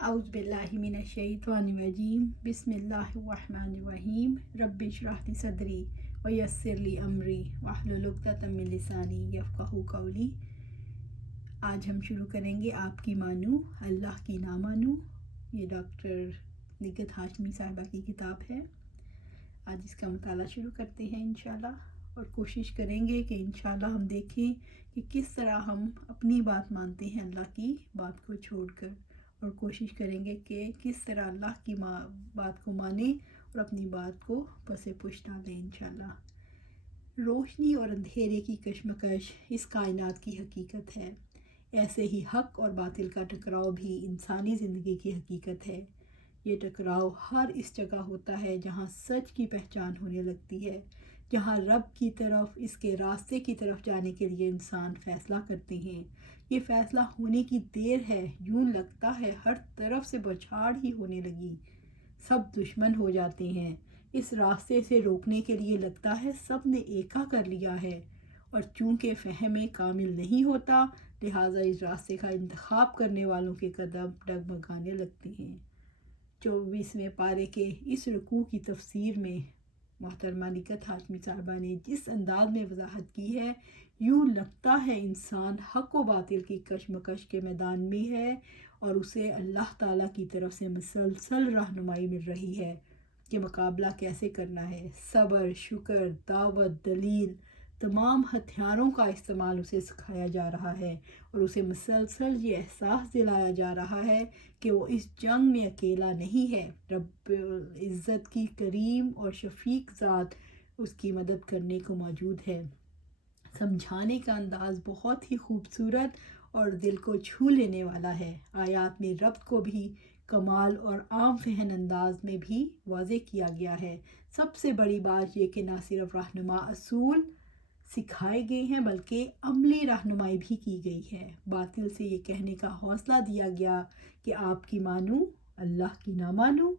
اعوذ باللہ من الشیطان الرجیم بسم اللہ الرحمن الرحیم رب اشرح لی صدری ویسر لی امری واحلل عقدۃ من لسانی یفقہوا قولی۔ آج ہم شروع کریں گے آپ کی مانو اللہ کی نہ مانو۔ یہ ڈاکٹر نگہت ہاشمی صاحبہ کی کتاب ہے۔ آج اس کا مطالعہ شروع کرتے ہیں انشاءاللہ، اور کوشش کریں گے کہ انشاءاللہ ہم دیکھیں کہ کس طرح ہم اپنی بات مانتے ہیں اللہ کی بات کو چھوڑ کر، اور کوشش کریں گے کہ کس طرح اللہ کی بات کو مانیں اور اپنی بات کو پس پش ڈالیں انشاءاللہ۔ روشنی اور اندھیرے کی کشمکش اس کائنات کی حقیقت ہے، ایسے ہی حق اور باطل کا ٹکراؤ بھی انسانی زندگی کی حقیقت ہے۔ یہ ٹکراؤ ہر اس جگہ ہوتا ہے جہاں سچ کی پہچان ہونے لگتی ہے، جہاں رب کی طرف، اس کے راستے کی طرف جانے کے لیے انسان فیصلہ کرتے ہیں۔ یہ فیصلہ ہونے کی دیر ہے، یوں لگتا ہے ہر طرف سے بچھاڑ ہی ہونے لگی، سب دشمن ہو جاتے ہیں۔ اس راستے سے روکنے کے لیے لگتا ہے سب نے ایکا کر لیا ہے، اور چونکہ فہم کامل نہیں ہوتا، لہٰذا اس راستے کا انتخاب کرنے والوں کے قدم ڈگمگانے لگتے ہیں۔ 24ویں پارے کے اس رکوع کی تفسیر میں محترمہ نگہت ہاشمی صاحبہ نے جس انداز میں وضاحت کی ہے، یوں لگتا ہے انسان حق و باطل کی کشمکش کے میدان میں ہے، اور اسے اللہ تعالیٰ کی طرف سے مسلسل رہنمائی مل رہی ہے کہ مقابلہ کیسے کرنا ہے۔ صبر، شکر، دعوت، دلیل، تمام ہتھیاروں کا استعمال اسے سکھایا جا رہا ہے، اور اسے مسلسل یہ احساس دلایا جا رہا ہے کہ وہ اس جنگ میں اکیلا نہیں ہے۔ رب العزت کی کریم اور شفیق ذات اس کی مدد کرنے کو موجود ہے۔ سمجھانے کا انداز بہت ہی خوبصورت اور دل کو چھو لینے والا ہے۔ آیات میں رب کو بھی کمال اور عام فہم انداز میں بھی واضح کیا گیا ہے۔ سب سے بڑی بات یہ کہ نہ صرف رہنما اصول سکھائے گئے ہیں بلکہ عملی رہنمائی بھی کی گئی ہے۔ باطل سے یہ کہنے کا حوصلہ دیا گیا کہ آپ کی مانو اللہ کی نہ مانو۔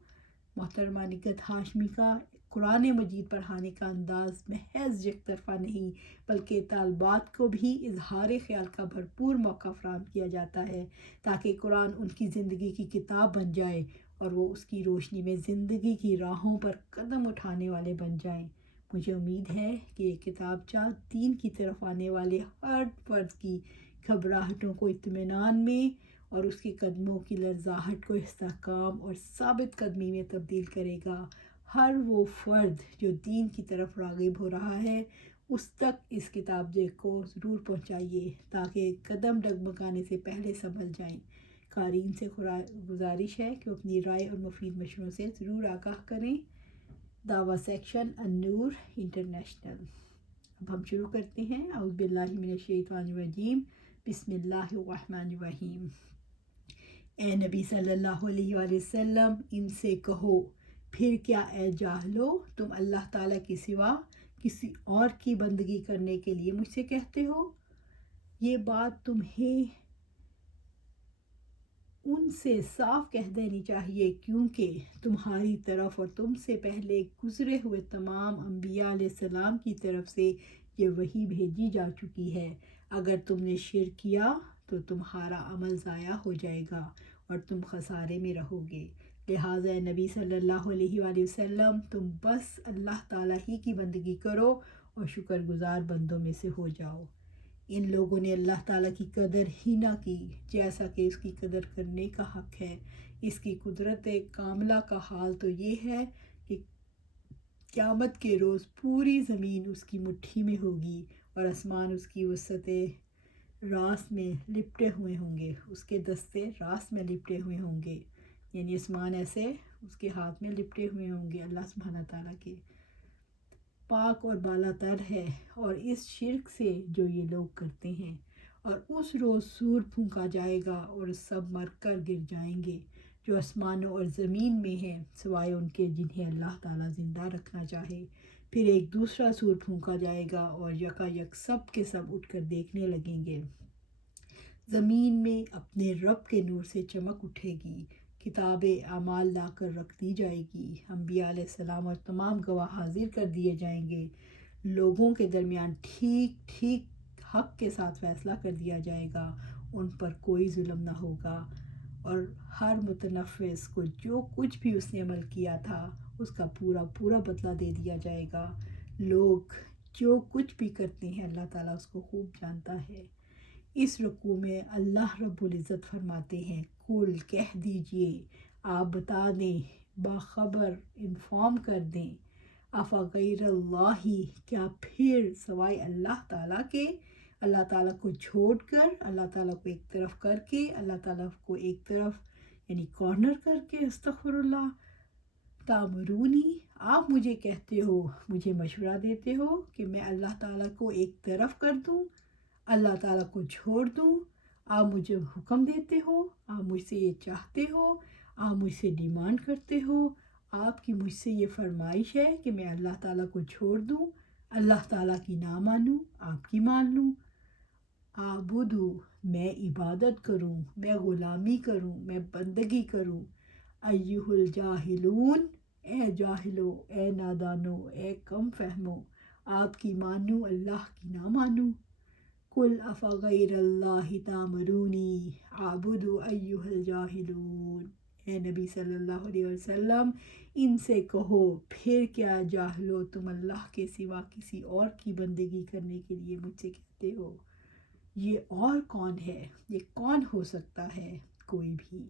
محترمہ نگہت ہاشمی کا قرآن مجید پڑھانے کا انداز محض یک طرفہ نہیں بلکہ طالبات کو بھی اظہار خیال کا بھرپور موقع فراہم کیا جاتا ہے، تاکہ قرآن ان کی زندگی کی کتاب بن جائے اور وہ اس کی روشنی میں زندگی کی راہوں پر قدم اٹھانے والے بن جائیں۔ مجھے امید ہے کہ یہ کتابچہ دین کی طرف آنے والے ہر فرد کی گھبراہٹوں کو اطمینان میں اور اس کے قدموں کی لرزاہٹ کو استحکام اور ثابت قدمی میں تبدیل کرے گا۔ ہر وہ فرد جو دین کی طرف راغب ہو رہا ہے، اس تک اس کتاب کو ضرور پہنچائیے تاکہ قدم ڈگمگانے سے پہلے سنبھل جائیں۔ قارئین سے گزارش ہے کہ اپنی رائے اور مفید مشوروں سے ضرور آگاہ کریں۔ دعویٰ سیکشن النور انٹرنیشنل۔ اب ہم شروع کرتے ہیں۔ اعوذ باللہ من الشیطان الرجیم بسم اللہ الرحمن الرحیم۔ اے نبی صلی اللہ علیہ وآلہ وسلم، ان سے کہو، پھر کیا اے جاہلو، تم اللہ تعالیٰ کے سوا کسی اور کی بندگی کرنے کے لیے مجھ سے کہتے ہو؟ یہ بات تمہیں ان سے صاف کہہ دینی چاہیے، کیونکہ تمہاری طرف اور تم سے پہلے گزرے ہوئے تمام انبیاء علیہ السلام کی طرف سے یہ وحی بھیجی جا چکی ہے۔ اگر تم نے شرک کیا تو تمہارا عمل ضائع ہو جائے گا اور تم خسارے میں رہو گے۔ لہٰذا نبی صلی اللہ علیہ وآلہ وسلم، تم بس اللہ تعالیٰ ہی کی بندگی کرو اور شکر گزار بندوں میں سے ہو جاؤ۔ ان لوگوں نے اللہ تعالیٰ کی قدر ہی نہ کی جیسا کہ اس کی قدر کرنے کا حق ہے۔ اس کی قدرت کاملہ کا حال تو یہ ہے کہ قیامت کے روز پوری زمین اس کی مٹھی میں ہوگی اور آسمان اس کی وسعت راست میں لپٹے ہوئے ہوں گے، اس کے دستے راست میں لپٹے ہوئے ہوں گے، یعنی آسمان ایسے اس کے ہاتھ میں لپٹے ہوئے ہوں گے اللہ سبحانہ تعالیٰ کے۔ پاک اور بالا تر ہے اور اس شرک سے جو یہ لوگ کرتے ہیں، اور اس روز سور پھونکا جائے گا اور سب مر کر گر جائیں گے جو آسمانوں اور زمین میں ہیں، سوائے ان کے جنہیں اللہ تعالیٰ زندہ رکھنا چاہے۔ پھر ایک دوسرا سور پھونکا جائے گا اور یکا یک سب کے سب اٹھ کر دیکھنے لگیں گے۔ زمین میں اپنے رب کے نور سے چمک اٹھے گی، کتاب اعمال لا کر رکھ دی جائے گی، انبیاء علیہ السلام اور تمام گواہ حاضر کر دیے جائیں گے، لوگوں کے درمیان ٹھیک ٹھیک حق کے ساتھ فیصلہ کر دیا جائے گا، ان پر کوئی ظلم نہ ہوگا، اور ہر متنفس کو جو کچھ بھی اس نے عمل کیا تھا اس کا پورا پورا بدلہ دے دیا جائے گا۔ لوگ جو کچھ بھی کرتے ہیں اللہ تعالیٰ اس کو خوب جانتا ہے۔ اس رکوع میں اللہ رب العزت فرماتے ہیں، کل کہہ دیجئے، آپ بتا دیں، باخبر انفارم کر دیں، افغیر اللہ، کیا پھر سوائے اللہ تعالیٰ کے، اللہ تعالیٰ کو چھوڑ کر، اللہ تعالیٰ کو ایک طرف کر کے، اللہ تعالیٰ کو ایک طرف یعنی کارنر کر کے، استغفر اللہ، تامرونی، آپ مجھے کہتے ہو، مجھے مشورہ دیتے ہو کہ میں اللہ تعالیٰ کو ایک طرف کر دوں، اللہ تعالیٰ کو چھوڑ دوں، آپ مجھے حکم دیتے ہو، آپ مجھ سے یہ چاہتے ہو، آپ مجھ سے ڈیمانڈ کرتے ہو، آپ کی مجھ سے یہ فرمائش ہے کہ میں اللہ تعالیٰ کو چھوڑ دوں، اللہ تعالیٰ کی نہ مانوں، آپ کی مان لوں، آبدو، میں عبادت کروں، میں غلامی کروں، میں بندگی کروں، ایہا الجاہلون، اے جاہلو، اے نادانو، اے کم فہمو، آپ کی مانوں، اللہ کی نہ مانوں، کل افغیر اللہ تامرونی اعبد ایہا الجاہلون، اے نبی صلی اللہ علیہ وسلم ان سے کہو، پھر کیا جاہلو تم اللہ کے سوا کسی اور کی بندگی کرنے کے لیے مجھ سے کہتے ہو؟ یہ اور کون ہے؟ یہ کون ہو سکتا ہے؟ کوئی بھی،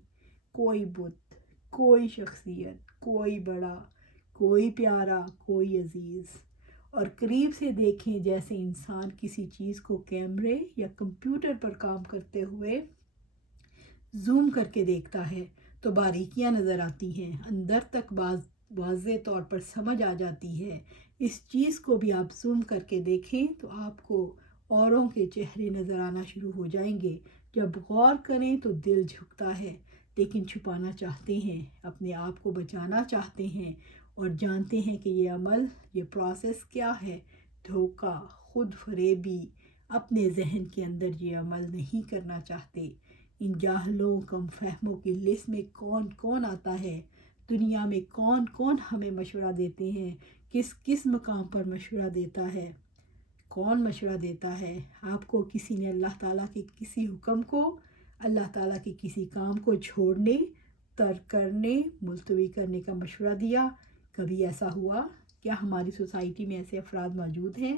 کوئی بت، کوئی شخصیت، کوئی بڑا، کوئی پیارا، کوئی عزیز۔ اور قریب سے دیکھیں، جیسے انسان کسی چیز کو کیمرے یا کمپیوٹر پر کام کرتے ہوئے زوم کر کے دیکھتا ہے تو باریکیاں نظر آتی ہیں، اندر تک واضح طور پر سمجھ آ جاتی ہے۔ اس چیز کو بھی آپ زوم کر کے دیکھیں تو آپ کو اوروں کے چہرے نظر آنا شروع ہو جائیں گے۔ جب غور کریں تو دل جھکتا ہے، لیکن چھپانا چاہتے ہیں، اپنے آپ کو بچانا چاہتے ہیں، اور جانتے ہیں کہ یہ عمل، یہ پروسیس کیا ہے، دھوکہ، خود فریبی، اپنے ذہن کے اندر یہ عمل نہیں کرنا چاہتے۔ ان جاہلوں، کم فہموں کی لسٹ میں کون کون آتا ہے؟ دنیا میں کون کون ہمیں مشورہ دیتے ہیں؟ کس کس مقام پر مشورہ دیتا ہے؟ کون مشورہ دیتا ہے؟ آپ کو کسی نے اللہ تعالیٰ کے کسی حکم کو، اللہ تعالیٰ کے کسی کام کو چھوڑنے، ترک کرنے، ملتوی کرنے کا مشورہ دیا؟ کبھی ایسا ہوا؟ کیا ہماری سوسائٹی میں ایسے افراد موجود ہیں؟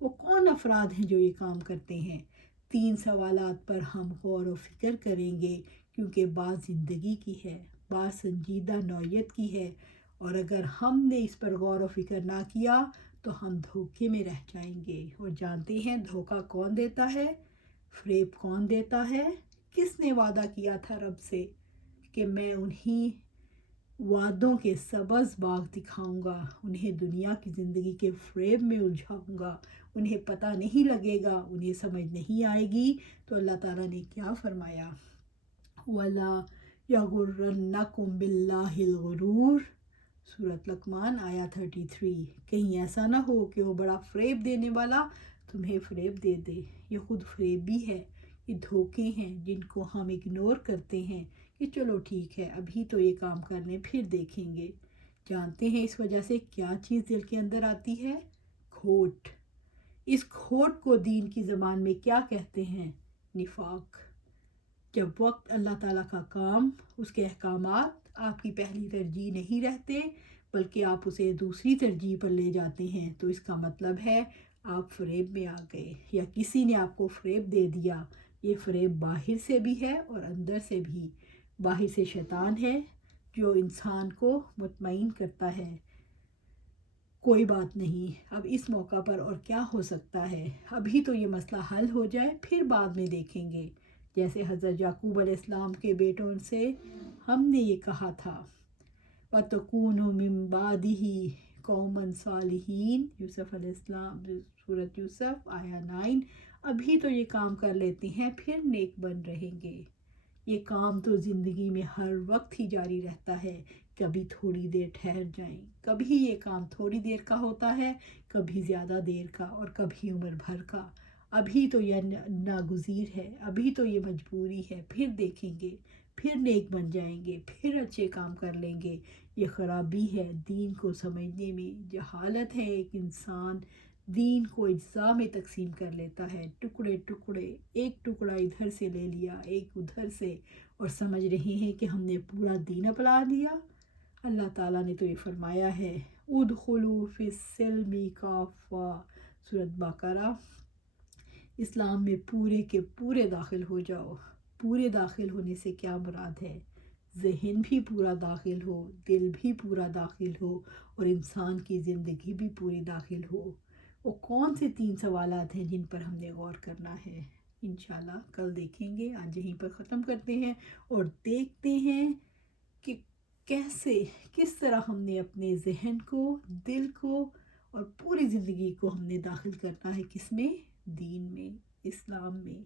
وہ کون افراد ہیں جو یہ کام کرتے ہیں؟ 3 سوالات پر ہم غور و فکر کریں گے، کیونکہ بات زندگی کی ہے، بات سنجیدہ نوعیت کی ہے، اور اگر ہم نے اس پر غور و فکر نہ کیا تو ہم دھوکے میں رہ جائیں گے۔ اور جانتے ہیں دھوکہ کون دیتا ہے؟ فریب کون دیتا ہے؟ کس نے وعدہ کیا تھا رب سے کہ میں انہی وعدوں کے سبز باغ دکھاؤں گا، انہیں دنیا کی زندگی کے فریب میں الجھاؤں گا، انہیں پتہ نہیں لگے گا، انہیں سمجھ نہیں آئے گی، تو اللہ تعالیٰ نے کیا فرمایا؟ وَلَا يَغُرَّنَّكُمْ بِاللَّهِ الْغُرُورُ، سورۃ لقمان آیا 33۔ کہیں ایسا نہ ہو کہ وہ بڑا فریب دینے والا تمہیں فریب دے دے۔ یہ خود فریبی ہے، یہ دھوکے ہیں جن کو ہم اگنور کرتے ہیں کہ چلو ٹھیک ہے، ابھی تو یہ کام کر لیں، پھر دیکھیں گے۔ جانتے ہیں اس وجہ سے کیا چیز دل کے اندر آتی ہے؟ کھوٹ۔ اس کھوٹ کو دین کی زبان میں کیا کہتے ہیں؟ نفاق۔ جب وقت اللہ تعالیٰ کا کام، اس کے احکامات آپ کی پہلی ترجیح نہیں رہتے، بلکہ آپ اسے دوسری ترجیح پر لے جاتے ہیں، تو اس کا مطلب ہے آپ فریب میں آ گئے، یا کسی نے آپ کو فریب دے دیا۔ یہ فریب باہر سے بھی ہے اور اندر سے بھی۔ باہر سے شیطان ہے جو انسان کو مطمئن کرتا ہے، کوئی بات نہیں، اب اس موقع پر اور کیا ہو سکتا ہے، ابھی تو یہ مسئلہ حل ہو جائے، پھر بعد میں دیکھیں گے۔ جیسے حضرت یعقوب علیہ السلام کے بیٹوں سے ہم نے یہ کہا تھا، وَتَكُونُوا مِن بَعْدِهِ قَوْمًا صَالِحِينَ، یوسف علیہ السلام، سورۃ یوسف آیا 9۔ ابھی تو یہ کام کر لیتے ہیں، پھر نیک بن رہیں گے۔ یہ کام تو زندگی میں ہر وقت ہی جاری رہتا ہے، کبھی تھوڑی دیر ٹھہر جائیں، کبھی یہ کام تھوڑی دیر کا ہوتا ہے، کبھی زیادہ دیر کا، اور کبھی عمر بھر کا۔ ابھی تو یہ ناگزیر ہے، ابھی تو یہ مجبوری ہے، پھر دیکھیں گے، پھر نیک بن جائیں گے، پھر اچھے کام کر لیں گے۔ یہ خرابی ہے دین کو سمجھنے میں، جہالت ہے۔ ایک انسان دین کو اجزاء میں تقسیم کر لیتا ہے، ٹکڑے ٹکڑے، ایک ٹکڑا ادھر سے لے لیا، ایک ادھر سے، اور سمجھ رہے ہیں کہ ہم نے پورا دین اپنا لیا۔ اللہ تعالیٰ نے تو یہ فرمایا ہے ادخلوا فی السلم کافہ، سورۃ بقرہ، اسلام میں پورے کے پورے داخل ہو جاؤ۔ پورے داخل ہونے سے کیا مراد ہے؟ ذہن بھی پورا داخل ہو، دل بھی پورا داخل ہو، اور انسان کی زندگی بھی پوری داخل ہو۔ وہ کون سے 3 سوالات ہیں جن پر ہم نے غور کرنا ہے؟ انشاءاللہ کل دیکھیں گے۔ آج یہیں پر ختم کرتے ہیں اور دیکھتے ہیں کہ کس طرح ہم نے اپنے ذہن کو، دل کو اور پوری زندگی کو ہم نے داخل کرنا ہے، کس میں؟ دین میں، اسلام میں۔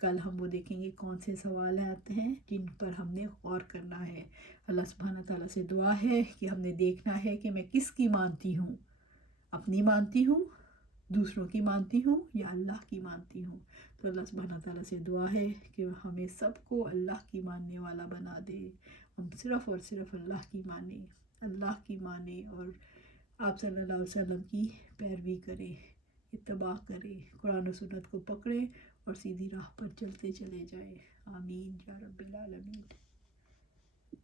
کل ہم وہ دیکھیں گے کون سے سوالات ہیں جن پر ہم نے غور کرنا ہے۔ اللہ سبحانہ تعالیٰ سے دعا ہے کہ ہم نے دیکھنا ہے کہ میں کس کی مانتی ہوں، اپنی مانتی ہوں، دوسروں کی مانتی ہوں، یا اللہ کی مانتی ہوں۔ تو اللہ سبحانہ تعالیٰ سے دعا ہے کہ ہمیں سب کو اللہ کی ماننے والا بنا دے، ہم صرف اور صرف اللہ کی مانیں اور آپ صلی اللہ علیہ وسلم کی پیروی کریں، اتباع کریں، قرآن و سنت کو پکڑیں اور سیدھی راہ پر چلتے چلے جائیں۔ آمین یا رب العالمین۔